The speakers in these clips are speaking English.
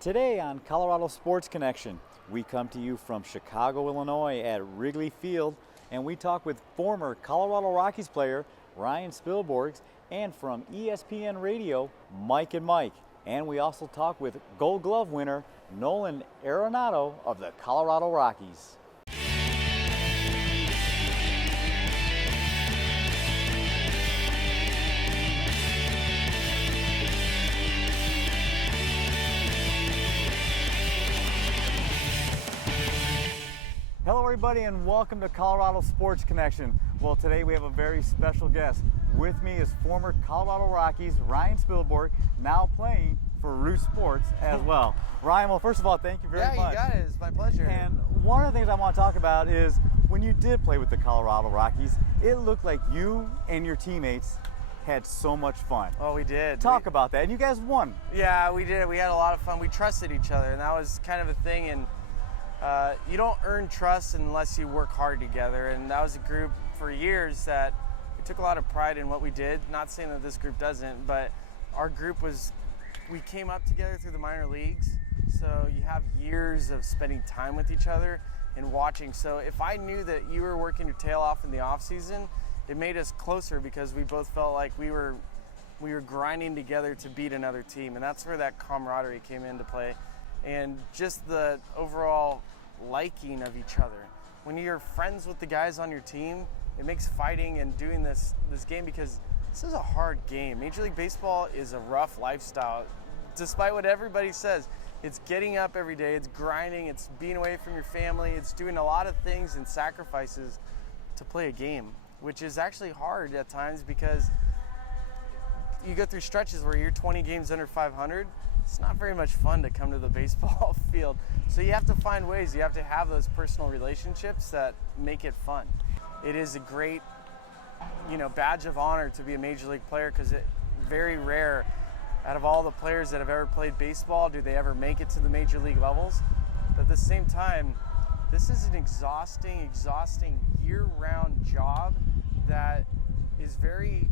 Today on Colorado Sports Connection, we come to you from Chicago, Illinois at Wrigley Field, and we talk with former Colorado Rockies player Ryan Spilborghs and from ESPN Radio, Mike and Mike. And we also talk with Gold Glove winner Nolan Arenado of the Colorado Rockies. Hello everybody and welcome to Colorado Sports Connection. Well, today we have a very special guest. With me is former Colorado Rockies Ryan Spilborghs, now playing for Root Sports as well. Ryan, well, first of all, thank you very much. Yeah, you got it. It's my pleasure. And one of the things I want to talk about is when you did play with the Colorado Rockies, it looked like you and your teammates had so much fun. Oh, we did. Talk about that. And you guys won. Yeah, we did. We had a lot of fun. We trusted each other, and that was kind of a thing. And you don't earn trust unless you work hard together. And that was a group for years that we took a lot of pride in what we did. Not saying that this group doesn't, but our group we came up together through the minor leagues. So you have years of spending time with each other and watching. So if I knew that you were working your tail off in the off season, it made us closer because we both felt like we were grinding together to beat another team. And that's where that camaraderie came into play. And just the overall liking of each other. When you're friends with the guys on your team, it makes fighting and doing this game, because this is a hard game. Major League Baseball is a rough lifestyle. Despite what everybody says, it's getting up every day, it's grinding, it's being away from your family, it's doing a lot of things and sacrifices to play a game, which is actually hard at times because you go through stretches where you're 20 games under 500. It's not very much fun to come to the baseball field. So you have to find ways. You have to have those personal relationships that make it fun. It is a great, badge of honor to be a major league player, because it's very rare out of all the players that have ever played baseball do they ever make it to the major league levels. But at the same time, this is an exhausting year-round job that is very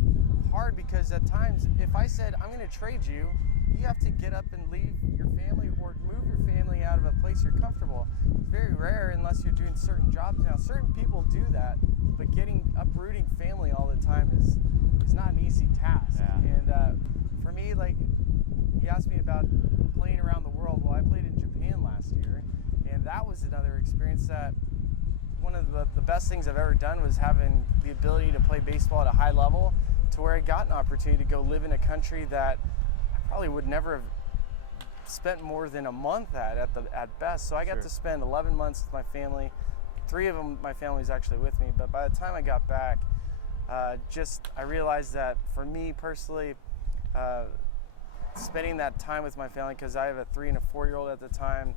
hard, because at times if I said I'm going to trade you, you have to get up and leave your family or move your family out of a place you're comfortable. It's very rare unless you're doing certain jobs. Now, certain people do that, but uprooting family all the time is not an easy task. Yeah. And for me, like, you asked me about playing around the world. Well, I played in Japan last year, and that was another experience that one of the best things I've ever done was having the ability to play baseball at a high level, to where I got an opportunity to go live in a country that I probably would never have spent more than a month at best. So I got to spend 11 months with my family. 3 of them, my family's actually with me. But by the time I got back, I realized that for me personally, spending that time with my family, because I have a 3 and a 4-year-old at the time,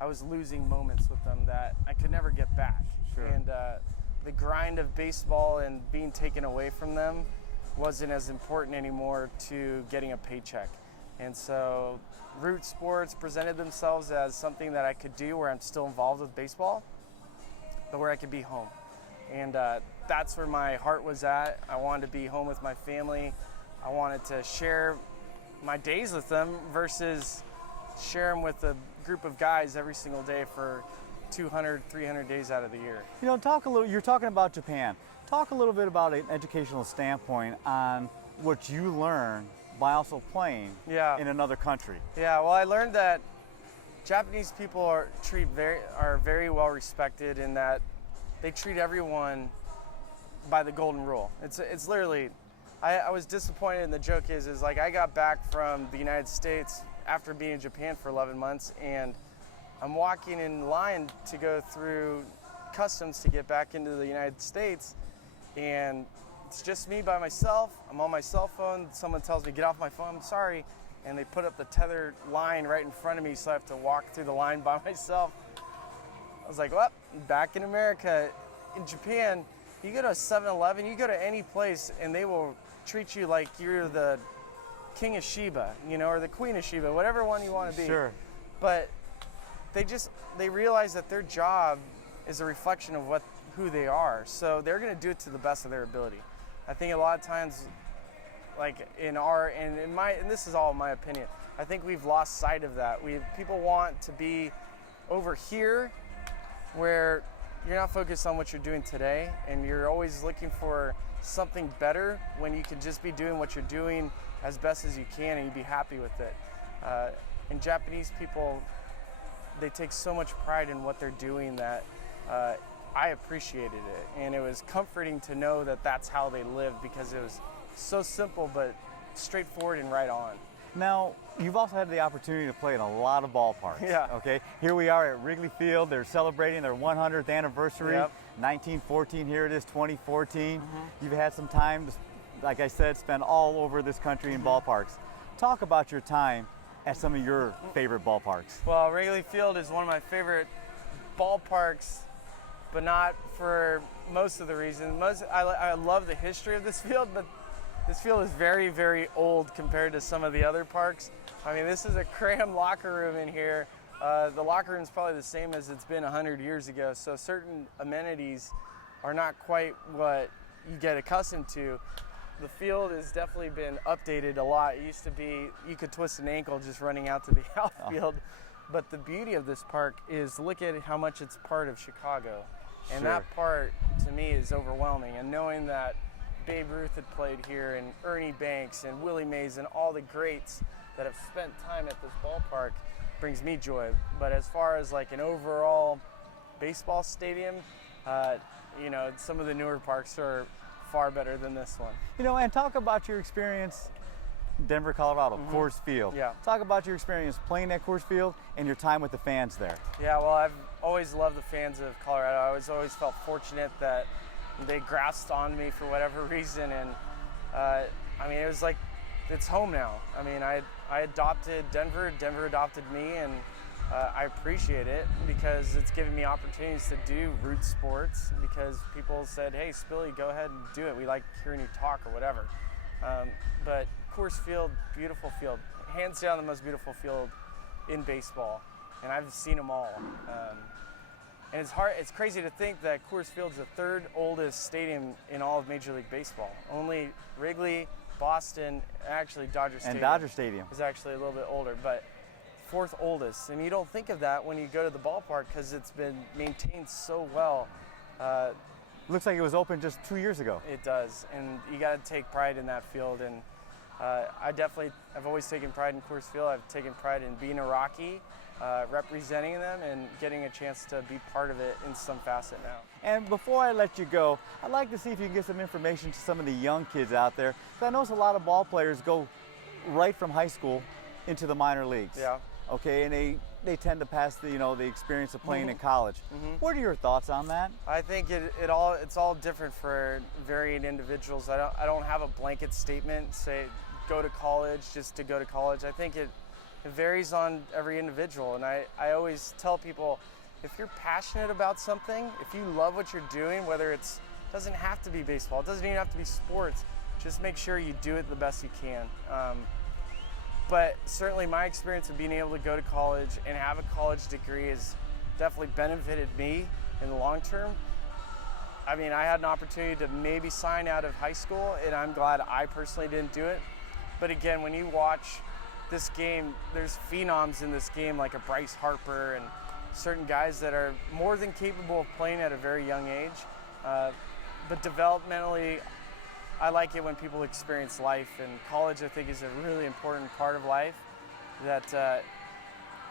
I was losing moments with them that I could never get back. Sure. And the grind of baseball and being taken away from them wasn't as important anymore to getting a paycheck. And so Root Sports presented themselves as something that I could do where I'm still involved with baseball, but where I could be home. And that's where my heart was at. I wanted to be home with my family. I wanted to share my days with them versus share them with a group of guys every single day for 200, 300 days out of the year. You're talking about Japan. Talk a little bit about an educational standpoint on what you learn by also playing in another country. Yeah, well, I learned that Japanese people are very well respected, in that they treat everyone by the golden rule. It's literally, I was disappointed, and the joke is like I got back from the United States after being in Japan for 11 months, and I'm walking in line to go through customs to get back into the United States, and it's just me by myself. I'm on my cell phone. Someone tells me, get off my phone, I'm sorry. And they put up the tether line right in front of me, so I have to walk through the line by myself. I was like, well, back in America. In Japan, you go to a 7-Eleven, you go to any place, and they will treat you like you're the King of Sheba, or the Queen of Sheba, whatever one you want to be. Sure. But they realize that their job is a reflection of who they are. So they're going to do it to the best of their ability. I think a lot of times, like and this is all my opinion, I think we've lost sight of that. People want to be over here where you're not focused on what you're doing today, and you're always looking for something better when you can just be doing what you're doing as best as you can and you'd be happy with it. And Japanese people, they take so much pride in what they're doing that I appreciated it. And it was comforting to know that that's how they lived, because it was so simple but straightforward and right on. Now, you've also had the opportunity to play in a lot of ballparks. Yeah. Okay. Here we are at Wrigley Field. They're celebrating their 100th anniversary. Yep. 1914. Here it is, 2014. You've had some time to, like I said, spend all over this country in ballparks. Talk about your time at some of your favorite ballparks. Well, Wrigley Field is one of my favorite ballparks, but not for most of the reasons. I love the history of this field, but this field is very, very old compared to some of the other parks. I mean, this is a crammed locker room in here. The locker room is probably the same as it's been 100 years ago, so certain amenities are not quite what you get accustomed to. The field has definitely been updated a lot. It used to be you could twist an ankle just running out to the outfield. But the beauty of this park is look at how much it's part of Chicago. And Sure. that part, to me, is overwhelming. And knowing that Babe Ruth had played here, and Ernie Banks and Willie Mays and all the greats that have spent time at this ballpark brings me joy. But as far as like an overall baseball stadium, some of the newer parks are far better than this one. And talk about your experience, Denver, Colorado, Coors Field. Yeah. Talk about your experience playing at Coors Field and your time with the fans there. Yeah, well, I've always loved the fans of Colorado. I always felt fortunate that they grasped on me for whatever reason, and it was like it's home now. I mean, I adopted Denver, Denver adopted me, and I appreciate it because it's given me opportunities to do root sports, because people said, hey, Spilly, go ahead and do it. We like hearing you talk or whatever. But Coors Field, beautiful field. Hands down the most beautiful field in baseball, and I've seen them all. And it's crazy to think that Coors Field's the third oldest stadium in all of Major League Baseball. Only Wrigley, Boston, actually Dodger Stadium. And Dodger Stadium. Is actually a little bit older, but fourth oldest. And you don't think of that when you go to the ballpark because it's been maintained so well. Looks like it was open just 2 years ago. It does, and you got to take pride in that field. And I've always taken pride in Coors Field. I've taken pride in being a Rocky, representing them, and getting a chance to be part of it in some facet now. And before I let you go, I'd like to see if you can get some information to some of the young kids out there. Because I notice a lot of ball players go right from high school into the minor leagues. Yeah. Okay, and they tend to pass the experience of playing in college. What are your thoughts on that? I think it's all different for varying individuals. I don't have a blanket statement, say go to college just to go to college. I think it varies on every individual, and I always tell people, if you're passionate about something, if you love what you're doing, whether it doesn't have to be baseball, it doesn't even have to be sports, just make sure you do it the best you can. But certainly my experience of being able to go to college and have a college degree has definitely benefited me in the long term. I mean, I had an opportunity to maybe sign out of high school, and I'm glad I personally didn't do it. But again, when you watch this game, there's phenoms in this game like a Bryce Harper and certain guys that are more than capable of playing at a very young age. But developmentally, I like it when people experience life, and college, I think, is a really important part of life that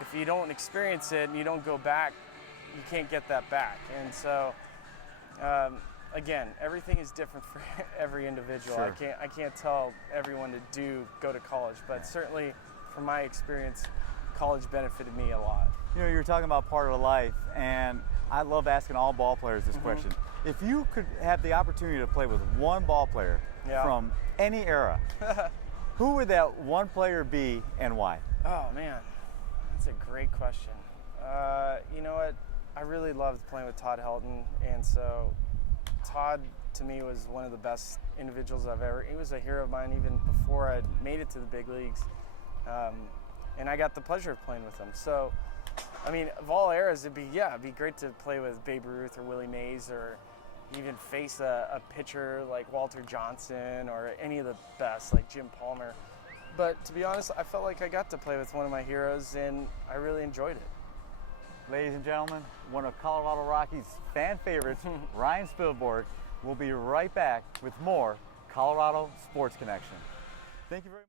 if you don't experience it and you don't go back, you can't get that back. And so, again, everything is different for every individual. Sure. I can't tell everyone to go to college, but certainly from my experience, college benefited me a lot. You were talking about part of life, and I love asking all ball players this question. If you could have the opportunity to play with one ball player from any era, who would that one player be and why? Oh man, that's a great question. You know what? I really loved playing with Todd Helton, and so Todd to me was one of the best individuals he was a hero of mine even before I made it to the big leagues. And I got the pleasure of playing with him. So, I mean, of all eras, it'd be great to play with Babe Ruth or Willie Mays, or even face a pitcher like Walter Johnson or any of the best, like Jim Palmer. but to be honest, I felt like I got to play with one of my heroes, and I really enjoyed it. Ladies and gentlemen, one of Colorado Rockies' fan favorites, Ryan Spilborg, will be right back with more Colorado Sports Connection. Thank you very much.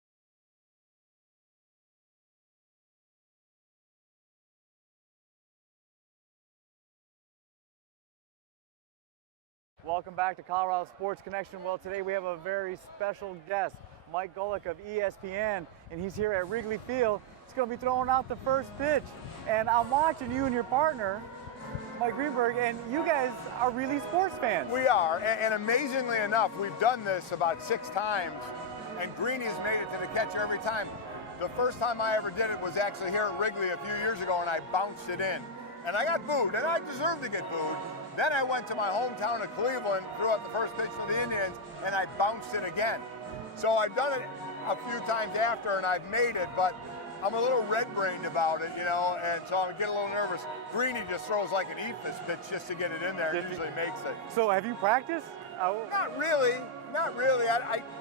Welcome back to Colorado Sports Connection. Well, today we have a very special guest, Mike Golick of ESPN, and he's here at Wrigley Field. He's going to be throwing out the first pitch. And I'm watching you and your partner, Mike Greenberg, and you guys are really sports fans. We are, and amazingly enough, we've done this about 6 times, and Greeny's made it to the catcher every time. The first time I ever did it was actually here at Wrigley a few years ago, and I bounced it in. And I got booed, and I deserved to get booed. Then I went to my hometown of Cleveland, threw out the first pitch for the Indians, and I bounced it again. So I've done it a few times after, and I've made it, but I'm a little red-brained about it, and so I get a little nervous. Greeny just throws like an ephus pitch just to get it in there, and usually makes it. So have you practiced? Not really.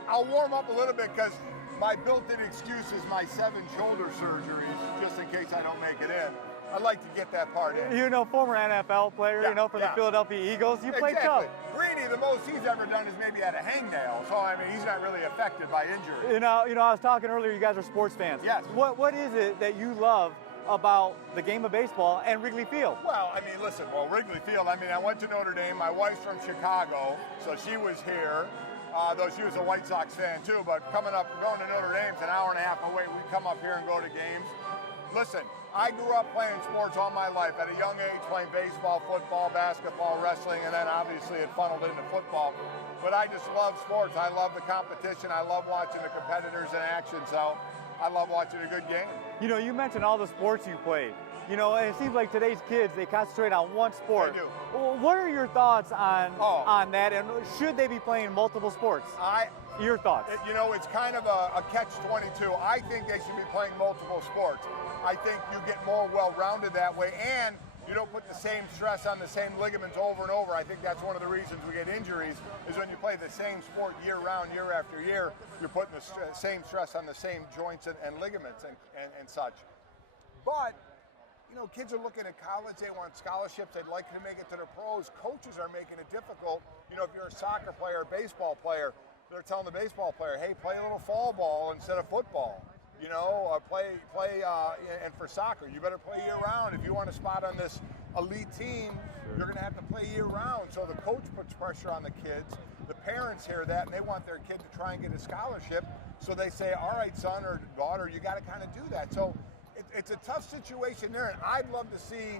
I'll warm up a little bit because my built-in excuse is my 7 shoulder surgeries, just in case I don't make it in. I'd like to get that part in. Former NFL player, for the Philadelphia Eagles. You played tough. Greeny, the most he's ever done is maybe had a hangnail. So, he's not really affected by injury. I was talking earlier, you guys are sports fans. Yes. What is it that you love about the game of baseball and Wrigley Field? Well, Wrigley Field, I went to Notre Dame. My wife's from Chicago, so she was here. Though she was a White Sox fan too, but going to Notre Dame's an hour and a half away. We come up here and go to games. Listen, I grew up playing sports all my life. At a young age, playing baseball, football, basketball, wrestling, and then obviously it funneled into football. But I just love sports. I love the competition. I love watching the competitors in action. So I love watching a good game. You mentioned all the sports you played. And it seems like today's kids, they concentrate on one sport. They do. Well, what are your thoughts on that, and should they be playing multiple sports? Your thoughts? It's kind of a catch-22. I think they should be playing multiple sports. I think you get more well-rounded that way, and you don't put the same stress on the same ligaments over and over. I think that's one of the reasons we get injuries, is when you play the same sport year-round, year after year, you're putting the same stress on the same joints and ligaments and such. But kids are looking at college, they want scholarships, they'd like to make it to the pros. Coaches are making it difficult. If you're a soccer player, baseball player, they're telling the baseball player, hey, play a little fall ball instead of football. And for soccer, you better play year-round. If you want a spot on this elite team, you're going to have to play year-round. So the coach puts pressure on the kids. The parents hear that, and they want their kid to try and get a scholarship. So they say, all right, son or daughter, you got to kind of do that. So it's a tough situation there, and I'd love to see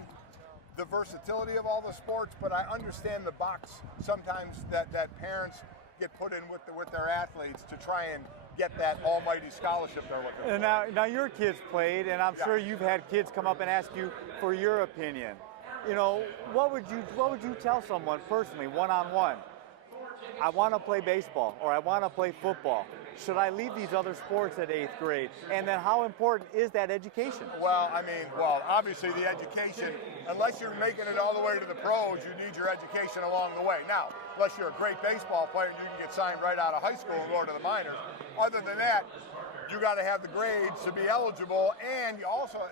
the versatility of all the sports, but I understand the box sometimes that parents get put in with their athletes to try and get that almighty scholarship they're looking for. And now your kids played, and I'm sure you've had kids come up and ask you for your opinion. What would you tell someone personally, one-on-one? I want to play baseball, or I want to play football. Should I leave these other sports at 8th grade? And then how important is that education? Well, obviously the education, unless you're making it all the way to the pros, you need your education along the way. Now, unless you're a great baseball player and you can get signed right out of high school and go to the minors. Other than that, you got to have the grades to be eligible, and you also,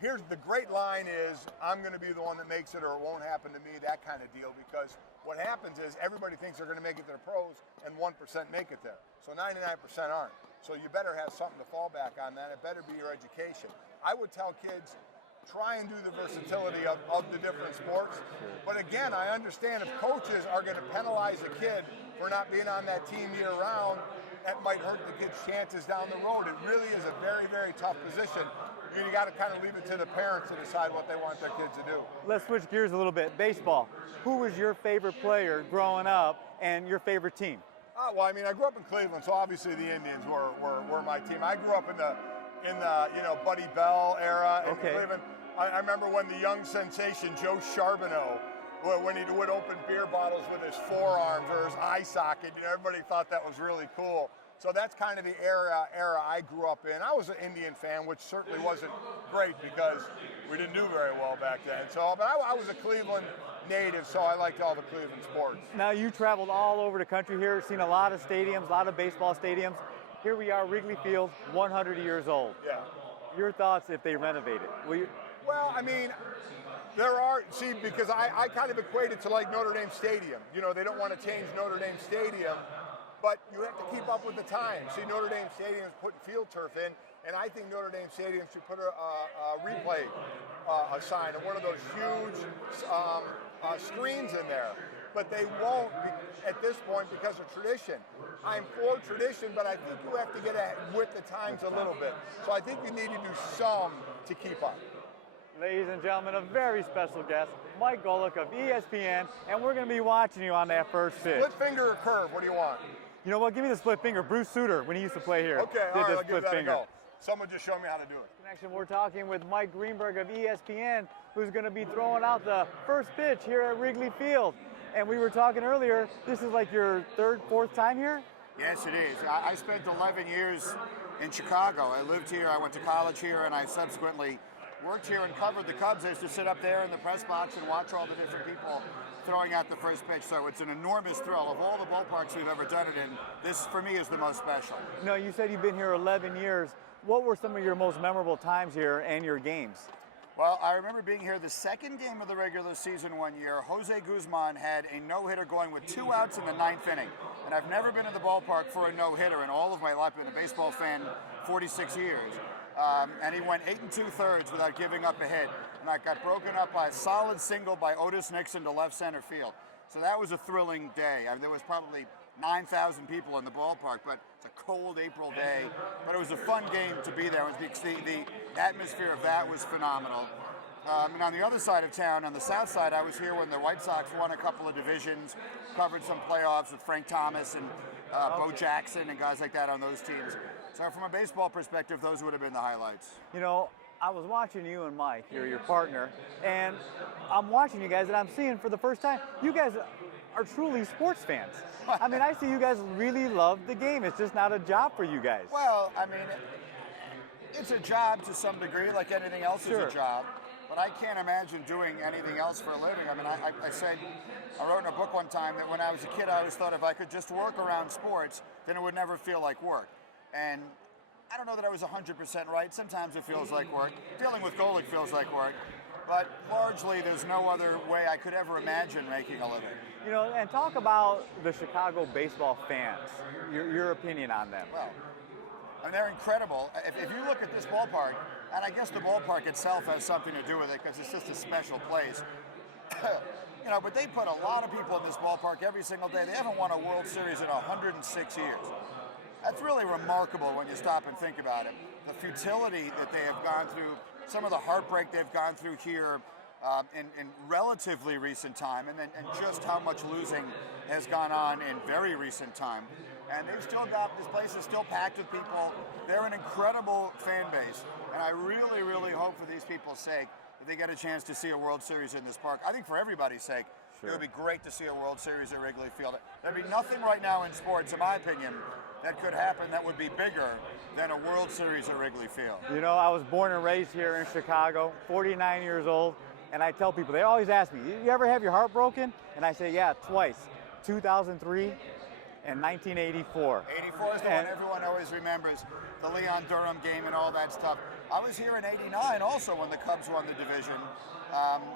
here's the great line is, I'm going to be the one that makes it or it won't happen to me, that kind of deal, because what happens is everybody thinks they're going to make it to the pros and 1% make it there. So 99% aren't. So you better have something to fall back on that. It better be your education. I would tell kids, try and do the versatility of the different sports. But again, I understand if coaches are going to penalize a kid for not being on that team year-round, that might hurt the kid's chances down the road. It really is a very, very tough position. You got to kind of leave it to the parents to decide what they want their kids to do. Let's switch gears a little bit. Baseball. Who was your favorite player growing up and your favorite team? I grew up in Cleveland, so obviously the Indians were my team. I grew up in the Buddy Bell era in Cleveland. I remember when the young sensation Joe Charbonneau, when he would open beer bottles with his forearms or his eye socket, everybody thought that was really cool. So that's kind of the era I grew up in. I was an Indian fan, which certainly wasn't great because we didn't do very well back then. But I was a Cleveland native, so I liked all the Cleveland sports. Now, you traveled all over the country here, seen a lot of stadiums, a lot of baseball stadiums. Here we are, Wrigley Field, 100 years old. Yeah. Your thoughts if they renovate it? Well, I mean, because I kind of equate it to like Notre Dame Stadium. You know, they don't want to change Notre Dame Stadium, but you have to keep up with the times. See, Notre Dame Stadium's putting field turf in, and I think Notre Dame Stadium should put a replay sign and one of those huge screens in there. But they won't at this point because of tradition. I'm for tradition, but I think you have to get with the times a little bit. So I think you need to do some to keep up. Ladies and gentlemen, a very special guest, Mike Golic of ESPN, and we're going to be watching you on that first pitch. Split finger or curve, what do you want? You know what, give me the split finger. Bruce Sutter, when he used to play here, okay, did all right, the I'll split give that finger. a go. Someone just showed me how to do it. Connection, we're talking with Mike Greenberg of ESPN, who's going to be throwing out the first pitch here at Wrigley Field. And we were talking earlier, this is like your third, fourth time here? Yes, it is. I spent 11 years in Chicago. I lived here, I went to college here, and I subsequently worked here and covered the Cubs. I used to sit up there in the press box and watch all the different people throwing out the first pitch. So it's an enormous thrill. Of all the ballparks we've ever done it in, this for me is the most special. No, you said you've been here 11 years. What were some of your most memorable times here and your games? Well, I remember being here the second game of the regular season one year. Jose Guzman had a no-hitter going with 2 outs in the 9th inning. And I've never been in the ballpark for a no-hitter in all of my life. I've been a baseball fan 46 years. And he went 8 2/3 without giving up a hit. And I got broken up by a solid single by Otis Nixon to left center field. So that was a thrilling day. I mean, there was probably 9,000 people in the ballpark, but it's a cold April day. But it was a fun game to be there. The atmosphere of that was phenomenal. And on the other side of town, on the south side, I was here when the White Sox won a couple of divisions, covered some playoffs with Frank Thomas and Bo Jackson and guys like that on those teams. So from a baseball perspective, those would have been the highlights. You know, I was watching you and Mike, your partner, and I'm watching you guys, and I'm seeing for the first time, you guys are truly sports fans. I mean, I see you guys really love the game. It's just not a job for you guys. Well, I mean, it's a job to some degree, like anything else is a job. But I can't imagine doing anything else for a living. I mean, I wrote in a book one time that when I was a kid, I always thought if I could just work around sports, then it would never feel like work. And I don't know that I was 100% right. Sometimes it feels like work. Dealing with Golic feels like work. But largely, there's no other way I could ever imagine making a living. You know, and talk about the Chicago baseball fans, your opinion on them. Well, I mean, they're incredible. If you look at this ballpark, and I guess the ballpark itself has something to do with it because it's just a special place. You know, but they put a lot of people in this ballpark every single day. They haven't won a World Series in 106 years. That's really remarkable when you stop and think about it. The futility that they have gone through, some of the heartbreak they've gone through here in relatively recent time, and just how much losing has gone on in very recent time. And they've still got, this place is still packed with people. They're an incredible fan base. And I really, really hope for these people's sake that they get a chance to see a World Series in this park. I think for everybody's sake, it would be great to see a World Series at Wrigley Field. There'd be nothing right now in sports, in my opinion, that could happen that would be bigger than a World Series at Wrigley Field. You know, I was born and raised here in Chicago, 49 years old, and I tell people, they always ask me, you ever have your heart broken? And I say, yeah, twice, 2003 and 1984. 84 is the one everyone always remembers, the Leon Durham game and all that stuff. I was here in '89 also when the Cubs won the division,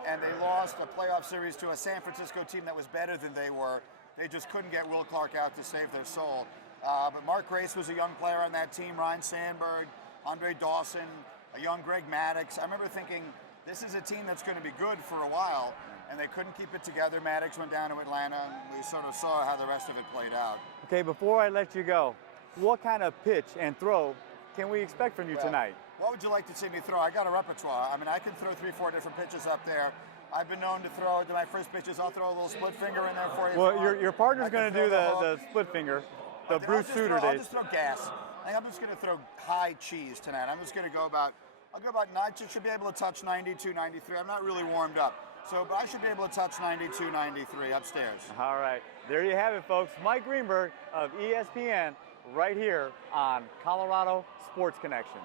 and they lost a playoff series to a San Francisco team that was better than they were. They just couldn't get Will Clark out to save their soul. But Mark Grace was a young player on that team, Ryan Sandberg, Andre Dawson, a young Greg Maddux. I remember thinking, this is a team that's going to be good for a while, and they couldn't keep it together. Maddux went down to Atlanta, and we sort of saw how the rest of it played out. Okay, before I let you go, what kind of pitch and throw can we expect from you tonight? What would you like to see me throw? I got a repertoire. I mean, I can throw 3-4 different pitches up there. I've been known to throw to my first pitches. I'll throw a little split finger in there for you. Well, your partner's going to do the split finger, the Bruce Sutter days. I'll just throw gas. I'm just going to throw high cheese tonight. I'm just going to go about, I'll go about, I should be able to touch 92, 93. I'm not really warmed up. So, but I should be able to touch 92, 93 upstairs. All right. There you have it, folks. Mike Greenberg of ESPN right here on Colorado Sports Connection.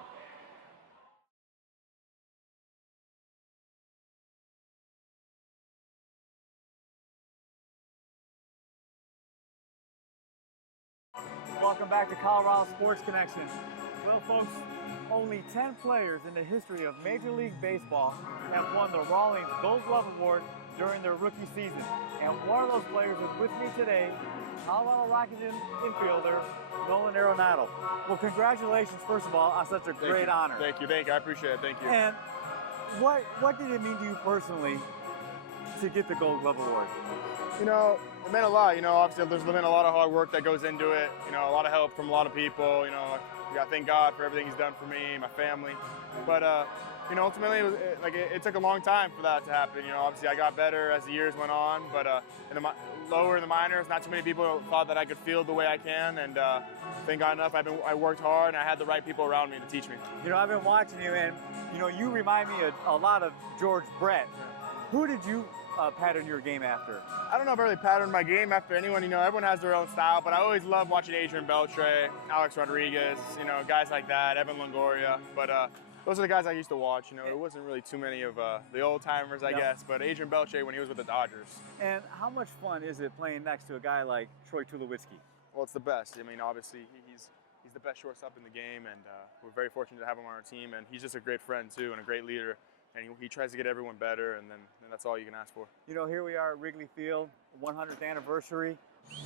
Welcome back to Colorado Sports Connection. Well, folks, only 10 players in the history of Major League Baseball have won the Rawlings Gold Glove Award during their rookie season. And one of those players is with me today, Colorado Rockies infielder Nolan Arenado. Well, congratulations, first of all, on such a great honor. Thank you. I appreciate it. Thank you. And what did it mean to you personally to get the Gold Glove Award? You know, it meant a lot. You know, obviously there's been a lot of hard work that goes into it. You know, a lot of help from a lot of people. You know, I thank God for everything He's done for me, my family. But you know, ultimately, it took a long time for that to happen. You know, obviously I got better as the years went on, but lower in the minors, not too many people thought that I could field the way I can, and thank God enough, I worked hard, and I had the right people around me to teach me. You know, I've been watching you, and you know, you remind me a lot of George Brett. Who did you pattern your game after? I don't know if I really patterned my game after anyone. You know, everyone has their own style, but I always loved watching Adrian Beltre, Alex Rodriguez, you know, guys like that, Evan Longoria. But those are the guys I used to watch. You know, it wasn't really too many of the old timers, I guess, but Adrian Beltre when he was with the Dodgers. And how much fun is it playing next to a guy like Troy Tulowitzki? Well, it's the best. I mean, obviously he's the best shortstop in the game, and we're very fortunate to have him on our team. And he's just a great friend too, and a great leader. And he tries to get everyone better, and then that's all you can ask for. You know, here we are at Wrigley Field, 100th anniversary.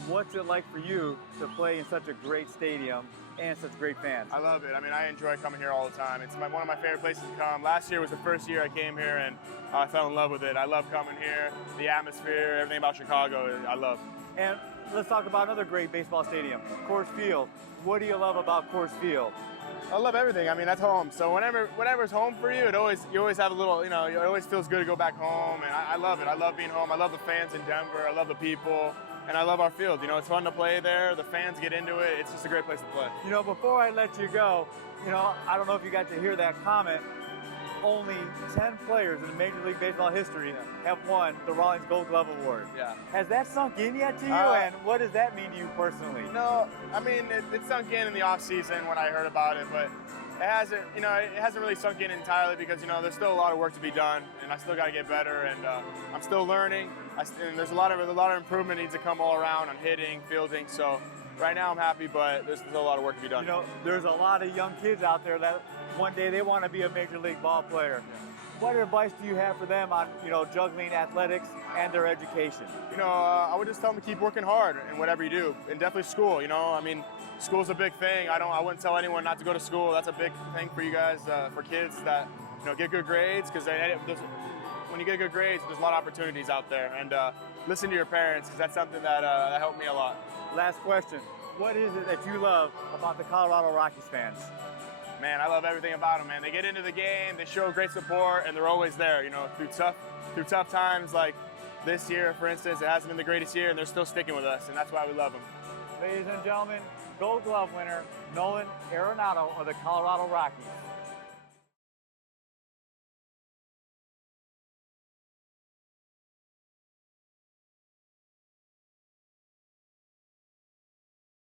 What's it like for you to play in such a great stadium and such great fans? I love it. I mean, I enjoy coming here all the time. It's one of my favorite places to come. Last year was the first year I came here, and I fell in love with it. I love coming here, the atmosphere, everything about Chicago, I love. And let's talk about another great baseball stadium, Coors Field. What do you love about Coors Field? I love everything. I mean, that's home. So whenever's home for you, you always have a little, you know, it always feels good to go back home. And I love it. I love being home. I love the fans in Denver. I love the people. And I love our field. You know, it's fun to play there. The fans get into it. It's just a great place to play. You know, before I let you go, you know, I don't know if you got to hear that comment. Only 10 players in Major League Baseball history have won the Rawlings Gold Glove Award. Yeah. Has that sunk in yet to you, and what does that mean to you personally? No, I mean, it sunk in the off season when I heard about it, but it hasn't really sunk in entirely because, you know, there's still a lot of work to be done, and I still got to get better, and I'm still learning. And there's a lot of improvement needs to come all around on hitting, fielding. So right now I'm happy, but there's still a lot of work to be done. You know, there's a lot of young kids out there that one day they want to be a major league ball player. Yeah. What advice do you have for them on, you know, juggling athletics and their education? You know, I would just tell them to keep working hard in whatever you do, and definitely school. You know, I mean, school's a big thing. I wouldn't tell anyone not to go to school. That's a big thing for you guys, for kids, that, you know, get good grades, because when you get good grades, there's a lot of opportunities out there. And listen to your parents, because that's something that helped me a lot. Last question. What is it that you love about the Colorado Rockies fans? Man, I love everything about them, man. They get into the game, they show great support, and they're always there, you know, through tough times like this year, for instance. It hasn't been the greatest year, and they're still sticking with us, and that's why we love them. Ladies and gentlemen, Gold Glove winner Nolan Arenado of the Colorado Rockies.